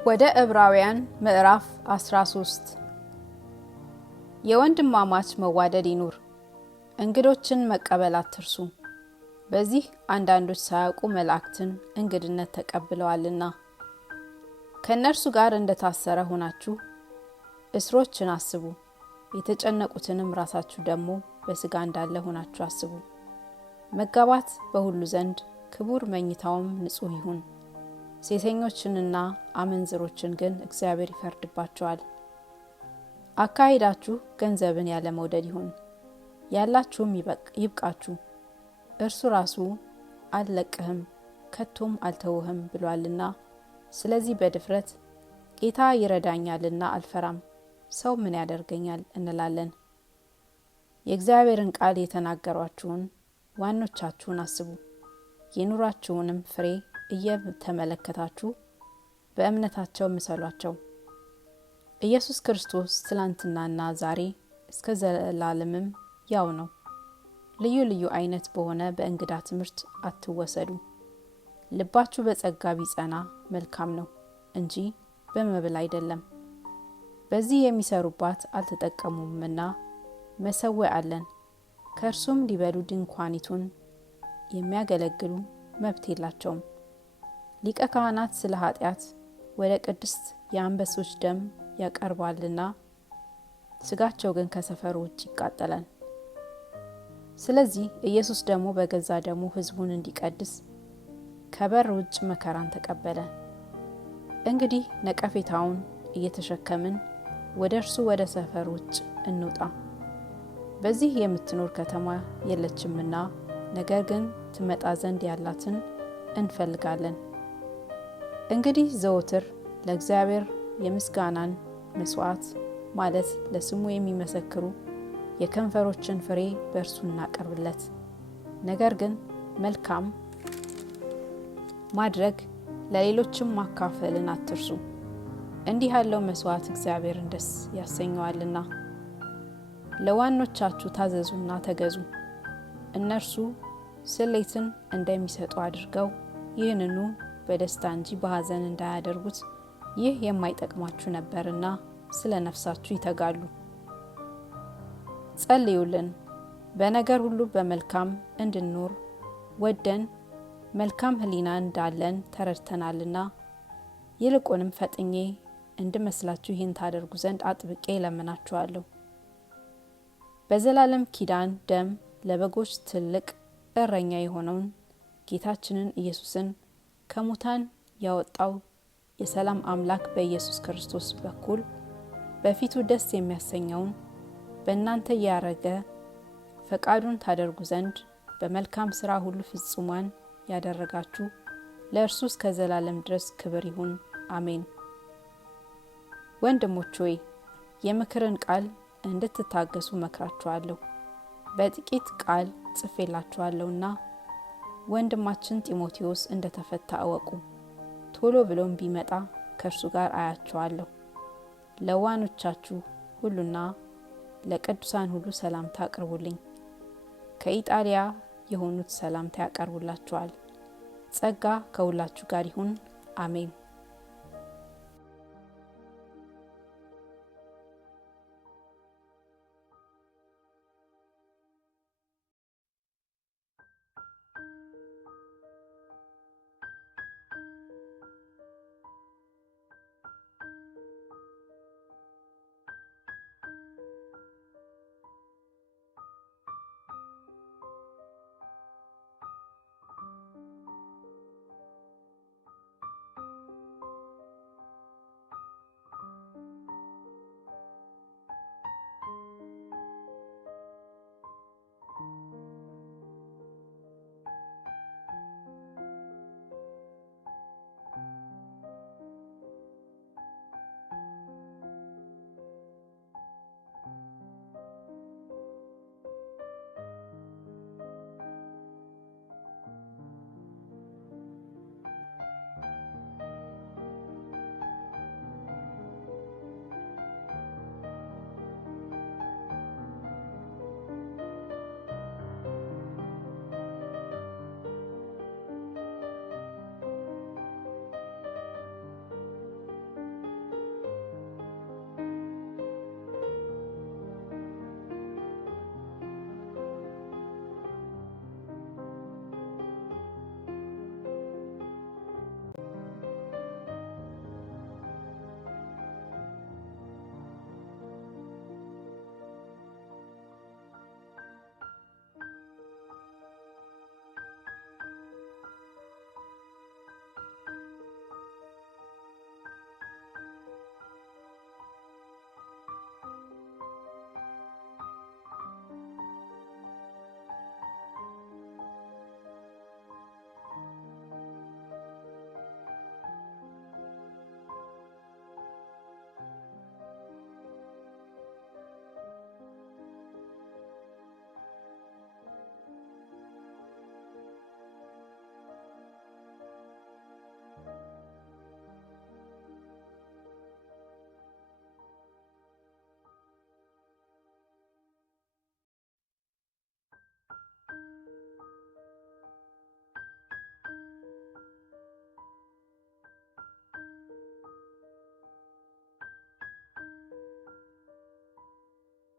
ወደ ዕብራውያን ምዕራፍ 13 የወንድማማች መዋደድ ይኑር። እንግዶችን መቀበል አትርሱ። በዚህ አንዳንዶች ሳያውቁ መላእክትን እንግድነት ተቀብለዋልና ከነርሱ ጋር እንደታሰረ ሆናችሁ እስሮችን አስቡ። የተጨነቁትንም ራሳችሁ ደግሞ በስጋ እንዳለ ሆናችሁ አስቡ። መጋባት በሁሉ ዘንድ ክቡር፣ መኝታውም ንጹህ ይሁን። ሴሰኞችንና አመንዝሮችን ግን እግዚአብሔር ይፈርድባቸዋል። አካሄዳችሁ ገንዘብን ያለ መውደድ ይሁን። ያላችሁም ይብቃችሁ። እርሱ ራሱ አልለቅህም ከቶም አልተውህም ብሏልና፣ ስለዚህ በድፍረት ጌታ ይረዳኛልና አልፈራም፣ ሰው ምን ያደርገኛል እንላለን። የእግዚአብሔርን ቃል የተናገሯችሁን ዋኖቻችሁን አስቡ። የኑራችሁንም ፍሬ እየተመለከታችሁ በእምነታቸው ምሰሏቸው። ኢየሱስ ክርስቶስ ትላንትናና ዛሬ እስከ ዘላለምም ያው ነው። ልዩ ልዩ አይነት በሆነ በእንግዳ ትምህርት አትወሰዱ። ልባችሁ በጸጋ ቢጸና መልካም ነው እንጂ በመብል አይደለም። በዚህ የሚሰሩባት አልተጠቀሙምና መሠዊያ አለን፣ ከእርሱም ሊበሉ ድንኳኒቱን የሚያገለግሉ መብት የላቸውም። ሊቀ ካህናት ስለ ኃጢአት ወደ ቅድስት የአንበሶች ደም ያቀርባልና ስጋቸው ግን ከሰፈሩ ውጭ ይቃጠላል። ስለዚህ ኢየሱስ ደግሞ በገዛ ደሙ ሕዝቡን እንዲቀድስ ከበር ውጭ መከራን ተቀበለ። እንግዲህ ነቀፌታውን እየተሸከምን ወደ እርሱ ወደ ሰፈር ውጭ እንውጣ። በዚህ የምትኖር ከተማ የለችምና፣ ነገር ግን ትመጣ ዘንድ ያላትን እንፈልጋለን። እንግዲህ ዘወትር ለእግዚአብሔር የምስጋናን መስዋዕት ማለት ለስሙ የሚመሰክሩ የከንፈሮችን ፍሬ በእርሱ እናቀርብለት። ነገር ግን መልካም ማድረግ ለሌሎችም ማካፈልን አትርሱ። እንዲህ ያለው መስዋዕት እግዚአብሔርን ደስ ያሰኘዋልና። ለዋኖቻችሁ ታዘዙና ተገዙ። እነርሱ ስሌትን እንደሚሰጡ አድርገው ይህንኑ በደስታ እንጂ በሐዘን እንዳያደርጉት፣ ይህ የማይጠቅማችሁ ነበርና ስለ ነፍሳችሁ ይተጋሉ። ጸልዩልን። በነገር ሁሉ በመልካም እንድንኖር ወደን መልካም ሕሊና እንዳለን ተረድተናልና፣ ይልቁንም ፈጥኜ እንድመስላችሁ ይህን ታደርጉ ዘንድ አጥብቄ እለምናችኋለሁ። በዘላለም ኪዳን ደም ለበጎች ትልቅ እረኛ የሆነውን ጌታችንን ኢየሱስን ከሙታን ያወጣው የሰላም አምላክ በኢየሱስ ክርስቶስ በኩል በፊቱ ደስ የሚያሰኘውን በእናንተ ያረገ ፈቃዱን ታደርጉ ዘንድ በመልካም ሥራ ሁሉ ፍጹማን ያደረጋችሁ ለእርሱ እስከ ዘላለም ድረስ ክብር ይሁን፣ አሜን። ወንድሞች ሆይ የምክርን ቃል እንድትታገሱ መክራችኋለሁ። በጥቂት ቃል ጽፌላችኋለሁና ወንድማችን ጢሞቴዎስ እንደተፈታ እወቁ። ቶሎ ብሎም ቢመጣ ከእርሱ ጋር አያችኋለሁ። ለዋኖቻችሁ ሁሉና ለቅዱሳን ሁሉ ሰላምታ አቅርቡልኝ። ከኢጣሊያ የሆኑት ሰላምታ ያቀርቡላችኋል። ጸጋ ከሁላችሁ ጋር ይሁን፣ አሜን።